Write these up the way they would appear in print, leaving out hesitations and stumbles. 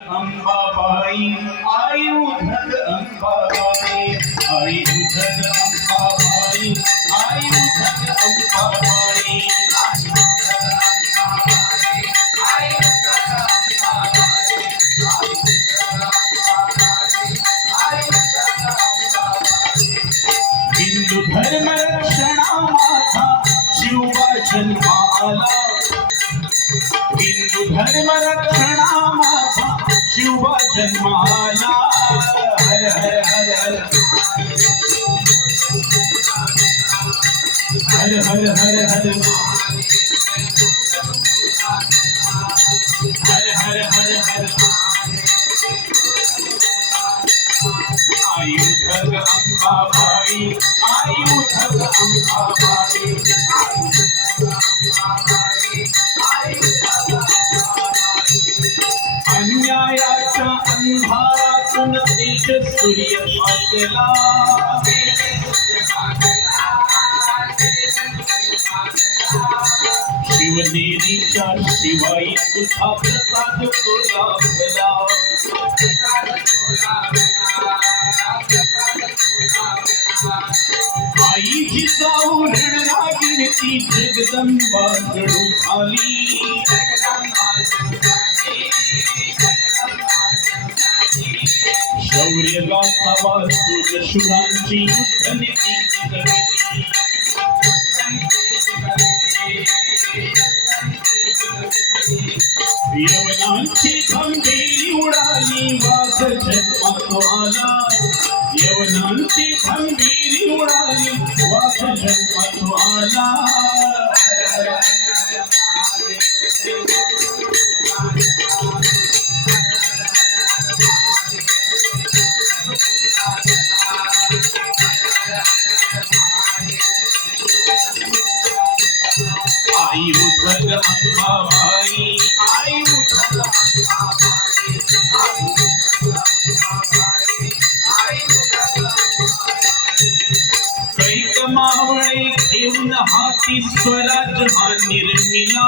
अंबाबाई आयुधग अंबाबाई आयुधग अंबाबाई आयुधग अंबाबाई हिंदू धर्म रक्षणाचा शिवबा जन्माला हिंदू धर्म रक्षणाचा शिवबा जन्माला हर हर हर हर हर हर हर हर हर हर हर हर आयुधग अंबाबाई आयुधग अंबाबाई अन्यायाच्या अंधारातून तेज सूर्य वाचला शिवनेरीच्या शिवाई तुझा प्रसाद तो लाभला आईची जाऊ रणरागिणी ती जगदंबा जणू झाली शौर्य गाथा वाचून शूरांची युद्धनीती जगली यवनांची खंबीरी उडाली वाघ जन्मात आला यवनांची खंबीरी उडाली वाघ जन्मात आला आयुधग अंबाबाई आयुधग कैक मावळे घेऊन हाती स्वराज हा निर्मिला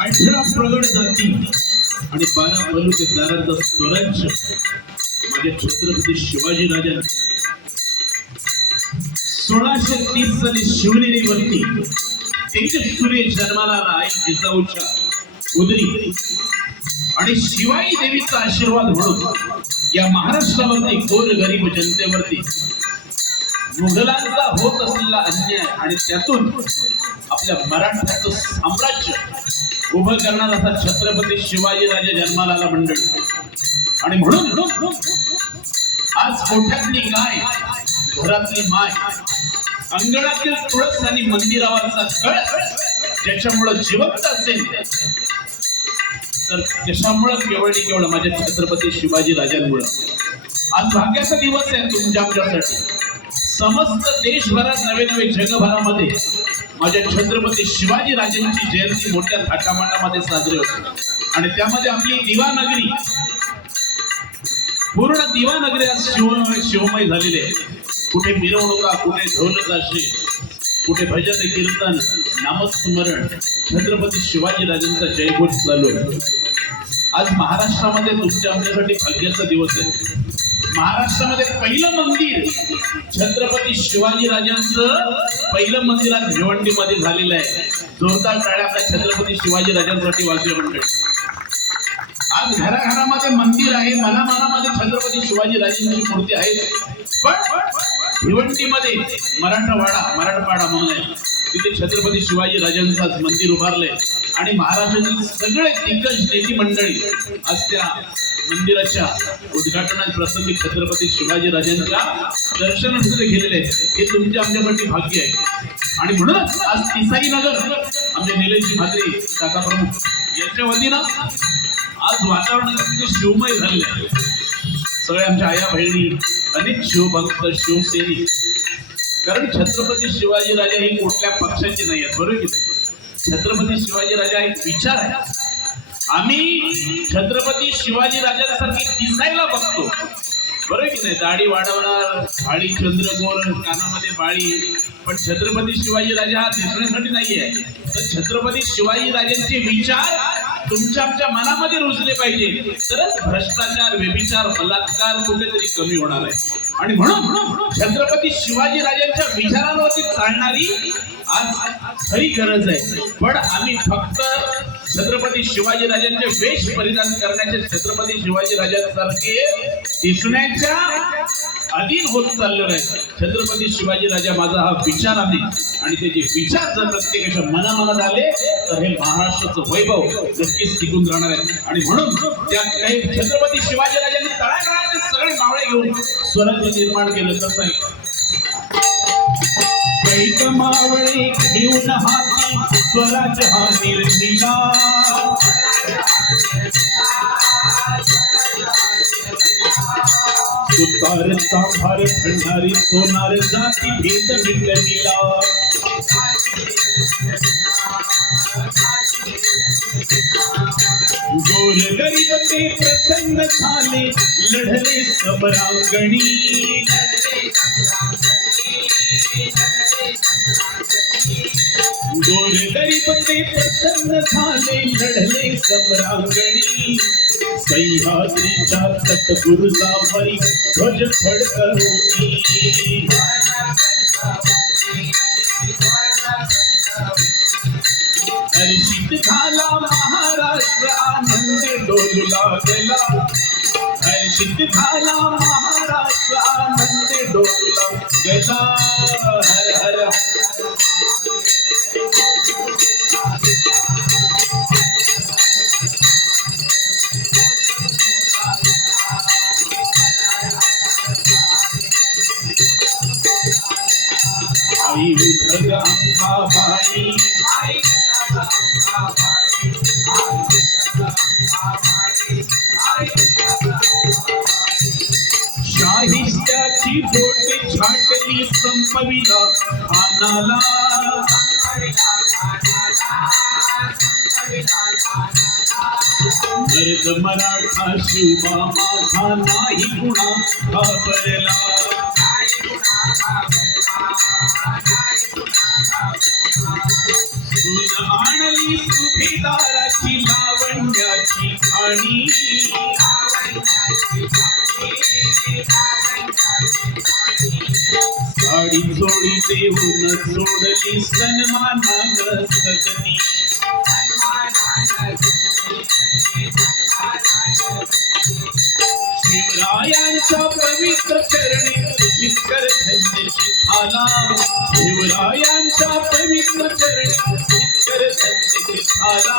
18 प्रगड जाती आणि 12 बलुतेदारांचा स्वराज्य माझ्या छत्रपती शिवाजी राजांनी 1630 साली शिवनेरीवरती तेजसूर्य जन्माला आला आई जिजाऊच्या उदरी आणि शिवाई देवीचा आशीर्वाद म्हणून या महाराष्ट्रावरती गोरगरीब जनतेवरती मुघलांचा होत असलेला अन्याय आणि त्यातून आपल्या मराठ्याचं साम्राज्य उभं करणारा असा छत्रपती शिवाजी राजा जन्माला आला मंडळी आणि म्हणून आज कोठ्यातली गाय घरातली माय अंगणातील तुळस आणि मंदिरावरचा कळ ज्याच्यामुळे जिवंत असेल तर त्याच्यामुळे केवळ माझ्या छत्रपती शिवाजी राजांमुळे आज भाग्याचा दिवस आहे तुमच्यासाठी समस्त देशभरात नवे जगभरामध्ये माझ्या छत्रपती शिवाजी राजांची जयंती मोठ्या थाटामाटामध्ये साजरी होते आणि त्यामध्ये आपली दिवानगरी पूर्ण दिवानगरी आज शिवमय झालेली आहे कुठे मिरवणुका कुठे ढोल ताशे कुठे भजन कीर्तन नामस्मरण छत्रपती शिवाजी राजांचा जयघोष चालू आहे आज महाराष्ट्रामध्ये तुमच्या आमच्यासाठी भाग्याचा दिवस आहे महाराष्ट्रामध्ये पहिलं मंदिर छत्रपती शिवाजी राजांचं पहिलं मंदिर आज भिवंडीमध्ये झालेलं आहे जोरदार टाळ्या आपल्या छत्रपती शिवाजी राजांसाठी वाजले मंडळी आज घराघरामध्ये मंदिर आहे मनामनामध्ये छत्रपती शिवाजी राजांची मूर्ती आहे पण भिवंडीमध्ये मराठवाडा म्हणून आहे तिथे छत्रपती शिवाजी राजांचं मंदिर उभारलंय आणि महाराष्ट्रातील सगळे दिग्गज नेती मंडळी आज त्या मंदिराच्या उद्घाटनाच्या प्रसंगी छत्रपती शिवाजी राजांच्या दर्शनासाठी गेलेले आहेत हे तुमच्या आमच्यासाठी भाग्य आहे आणि म्हणूनच आज तिसाई नगर आमचे निलेशजी भाद्रे काका प्रमुख यांच्या वतीनं आज वातावरण शिवमय झालेलं आहे सगळे आमच्या आया बहिणी अनेक शिवभक्त शिवसेनी कारण छत्रपती शिवाजी राजा हे कुठल्या पक्षाचे नाही आहेत बरोबर की छत्रपती शिवाजी राजा एक विचार आहे आम्ही छत्रपती शिवाजी राजांसारखी दिसायला बघतो बरं की नाही, दाढी वाढवणार, काळी चंद्रकोर, कानामध्ये बाळी, पण छत्रपती शिवाजी राजा हा दिसण्यासाठी नाहीये, तर छत्रपती शिवाजी राजांचे विचार तुमच्या आमच्या मनामध्ये रुजले पाहिजे, तरच भ्रष्टाचार, व्यभिचार, बलात्कार कुठेतरी कमी होणार आहे. आणि म्हणून छत्रपती शिवाजी राजांच्या विचारांवरती चालणारी आज खरी गरज आहे. पण आम्ही फक्त छत्रपती शिवाजी राजांचे वेश परिधान करण्याचे, छत्रपती शिवाजी राजांसारखे दिसण्याच्या अधीन होत चाललेलो आहे. छत्रपती शिवाजी राजा माझा हा विचार आहे, आणि त्याचे विचार जर प्रत्येकाच्या मनामनात आले तर हे महाराष्ट्राचं वैभव नक्कीच टिकून राहणार आहे. आणि म्हणून त्या काही छत्रपती शिवाजी राजांनी तळागाळाचे सगळे मावळे घेऊन स्वराज्य निर्माण केलं. कसं आहे, कैक मावळे घेऊन हाती स्वराज हा निर्मिला, सुतार सांभार भंडारी सोनार जाती भेद मिटविला, गोर गरीब ते प्रसन्न झाले लढले समरांगणी, गोर गरीब ते प्रसन्न झाले लढले सम्रांगणी, सह्याद्रीच्या तटगुरुजावरी ध्वज फडकवती, हर्षित झाला महाराष्ट्र आनंद डोलू लागला, हर्षित झाला महाराष्ट्र आनंद डोलू लागला, हर हर आई उधग अंबाबाई, शाहिस्त्याची बोटे छाटली संपविला खानाला, मर्द मराठा शिवबा माझा नाही कुणा घाबरला, सून आणली सुभेदाराची लावण्याची खाणी, साडी जोडी देऊन सोडली सन्मानानं सजनी, शिवरायांच्या पवित्र चरणी शिखर धन्यची झाला, शिवरायांच्या पवित्र चरणी शिखर धन्यची झाला,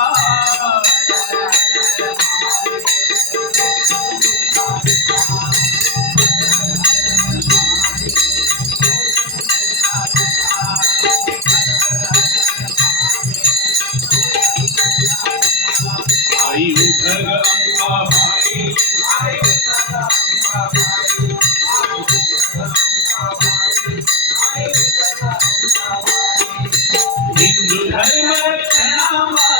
आई उधग अंबाबाई, हिंदू धर्म रक्षणामा